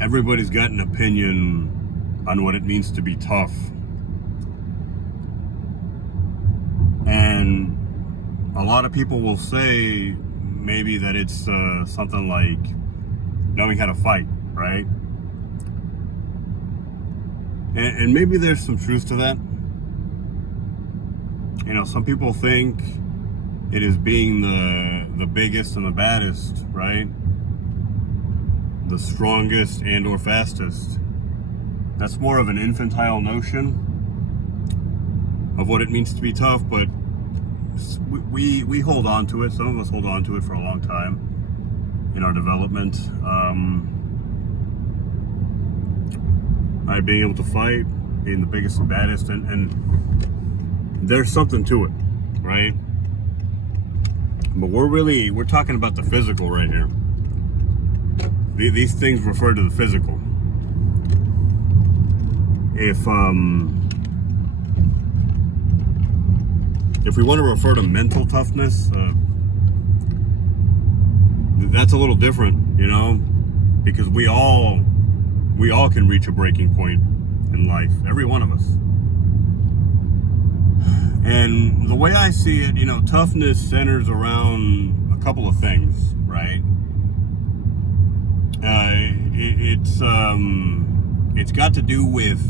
Everybody's got an opinion on what it means to be tough. And a lot of people will say maybe that it's something like knowing how to fight, right? And maybe there's some truth to that. You know, some people think it is being the biggest and the baddest, right? The strongest and or fastest. That's more of an infantile notion of what it means to be tough, but we hold on to it. Some of us hold on to it for a long time in our development. Being able to fight, being the biggest and baddest, and there's something to it, right? But we're talking about the physical right here. These things refer to the physical. If we want to refer to mental toughness, that's a little different, you know, because we all can reach a breaking point in life, every one of us. And the way I see it, you know, toughness centers around a couple of things, right? It's got to do with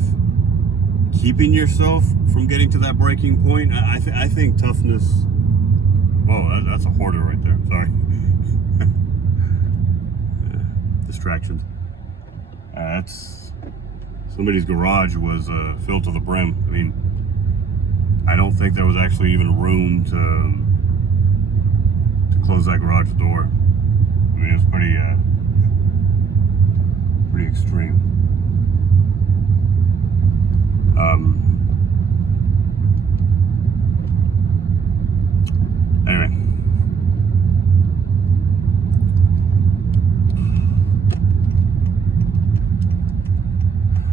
keeping yourself from getting to that breaking point. I think toughness. Whoa, that's a hoarder right there. Sorry. Distractions. That's somebody's garage was filled to the brim. I mean, I don't think there was actually even room to close that garage door. I mean, it was pretty extreme. Anyway,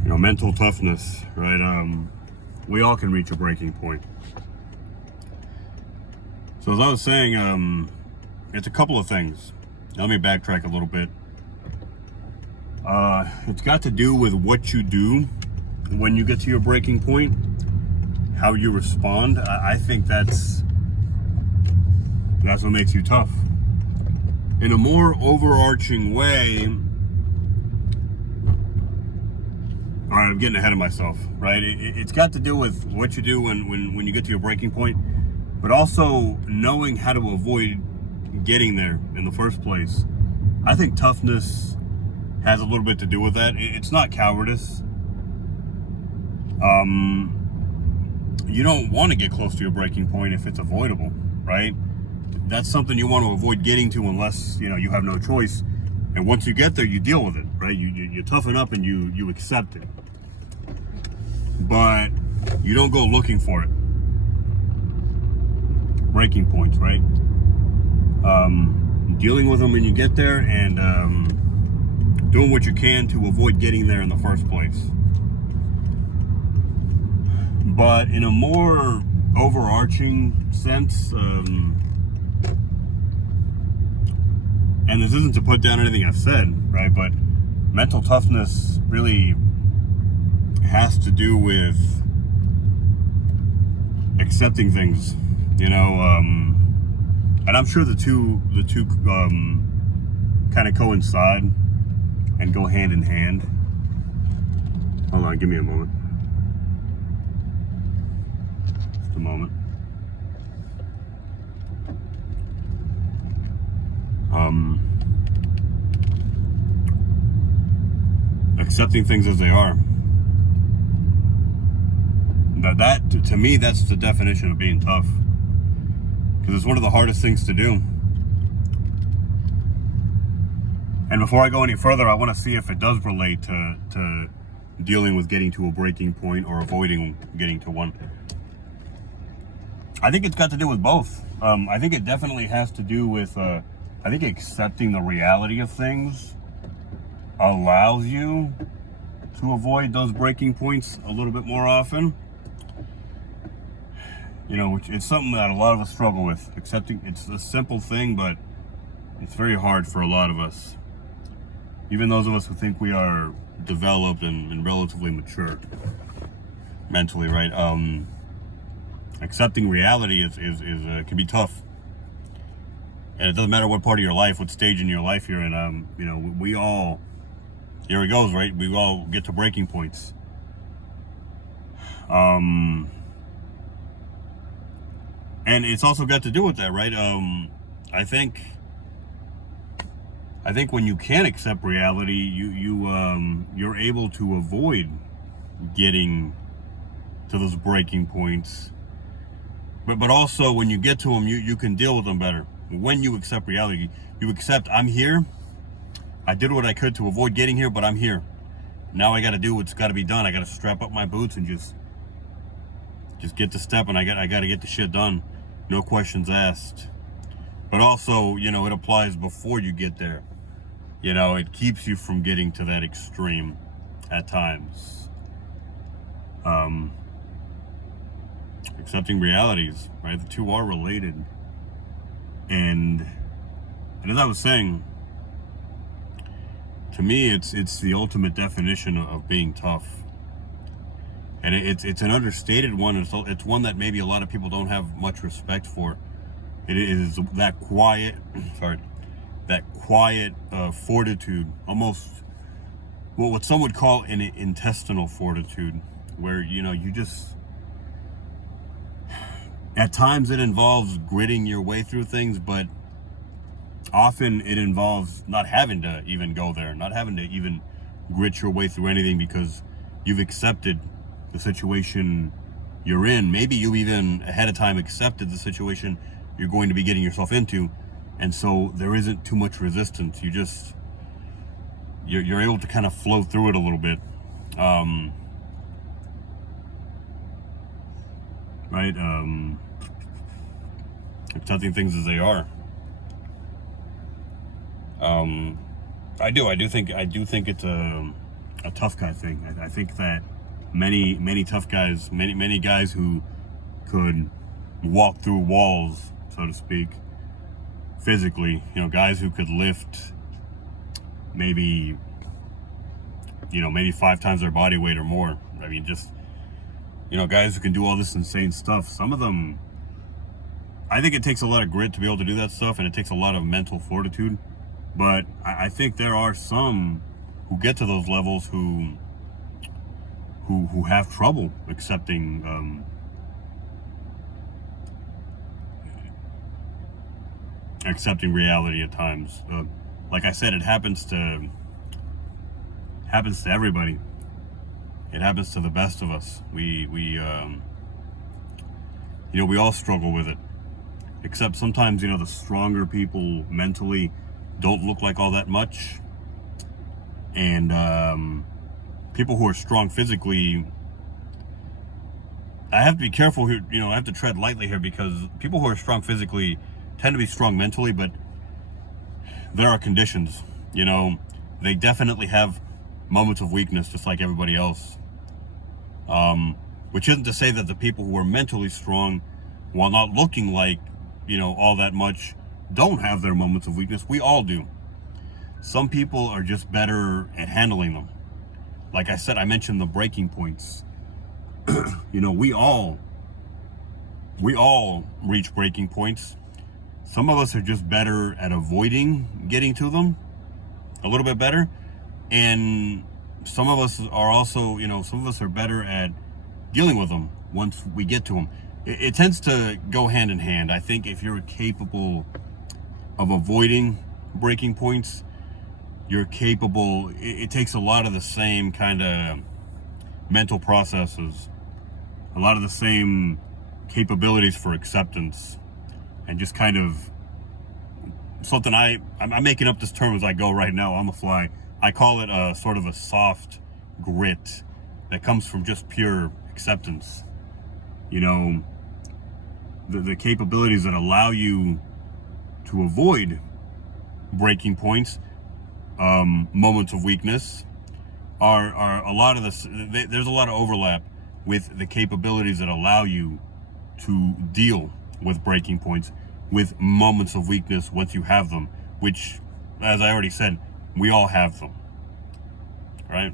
you know, mental toughness, right? We all can reach a breaking point. So as I was saying, it's a couple of things. Let me backtrack a little bit. It's got to do with what you do when you get to your breaking point, how you respond. I think that's what makes you tough. In a more overarching way, all right, I'm getting ahead of myself, right? It's got to do with what you do when you get to your breaking point, but also knowing how to avoid getting there in the first place. I think toughness has a little bit to do with that. It's not cowardice. You don't want to get close to your breaking point if it's avoidable, right? That's something you want to avoid getting to unless, you know, you have no choice. And once you get there, you deal with it, right? You toughen up and you accept it. But you don't go looking for it. Breaking points, right? Dealing with them when you get there and doing what you can to avoid getting there in the first place. But in a more overarching sense, and this isn't to put down anything I've said, right? But mental toughness really has to do with accepting things, you know, and I'm sure the two kind of coincide and go hand in hand. Hold on, give me a moment. Just a moment. Accepting things as they are. That to me, that's the definition of being tough. Because it's one of the hardest things to do. And before I go any further, I want to see if it does relate to dealing with getting to a breaking point or avoiding getting to one. I think it's got to do with both. I think it definitely has to do with, I think accepting the reality of things allows you to avoid those breaking points a little bit more often. You know, which it's something that a lot of us struggle with. Accepting, it's a simple thing, but it's very hard for a lot of us. even those of us who think we are developed and relatively mature mentally, right? Accepting reality is can be tough, and it doesn't matter what part of your life, what stage in your life you're in. We all, here it goes, right? We all get to breaking points. And it's also got to do with that, right? I think when you can accept reality, you're able to avoid getting to those breaking points. But also when you get to them, you can deal with them better. When you accept reality, you accept, I'm here. I did what I could to avoid getting here, but I'm here. Now I got to do what's got to be done. I got to strap up my boots and just get to step, and I got to get the shit done. No questions asked. But also, it applies before you get there. It keeps you from getting to that extreme at times. Accepting realities, right? The two are related. And as I was saying, to me, it's the ultimate definition of being tough. And it's an understated one. It's one that maybe a lot of people don't have much respect for. It is that quiet, fortitude, almost what some would call an intestinal fortitude, where you just, at times it involves gritting your way through things, but often it involves not having to even go there, not having to even grit your way through anything, because you've accepted the situation you're in. Maybe you even ahead of time accepted the situation you're going to be getting yourself into, and so there isn't too much resistance. You're able to kind of flow through it a little bit, right? Accepting things as they are. I do think it's a tough guy thing. I think that many tough guys, many guys who could walk through walls, so to speak, physically, guys who could lift maybe 5 times their body weight or more. I mean, just, guys who can do all this insane stuff. Some of them, I think it takes a lot of grit to be able to do that stuff, and it takes a lot of mental fortitude. But I think there are some who get to those levels who have trouble accepting accepting reality at times. Like I said, it happens to everybody. It happens to the best of us. We all struggle with it. Except sometimes, the stronger people mentally don't look like all that much, and people who are strong physically, I have to be careful here. I have to tread lightly here, because people who are strong physically tend to be strong mentally, but there are conditions. They definitely have moments of weakness, just like everybody else. Which isn't to say that the people who are mentally strong, while not looking like all that much, don't have their moments of weakness. We all do. Some people are just better at handling them. Like I said, I mentioned the breaking points. We all reach breaking points. Some of us are just better at avoiding getting to them, a little bit better. And some of us are also, some of us are better at dealing with them once we get to them. It tends to go hand in hand. I think if you're capable of avoiding breaking points, you're capable, it takes a lot of the same kind of mental processes, a lot of the same capabilities for acceptance, and just kind of something I'm making up this term as I go right now on the fly. I call it a sort of a soft grit that comes from just pure acceptance. The capabilities that allow you to avoid breaking points, moments of weakness, are a lot of there's a lot of overlap with the capabilities that allow you to deal with breaking points, with moments of weakness once you have them, which, as I already said, We all have them, right?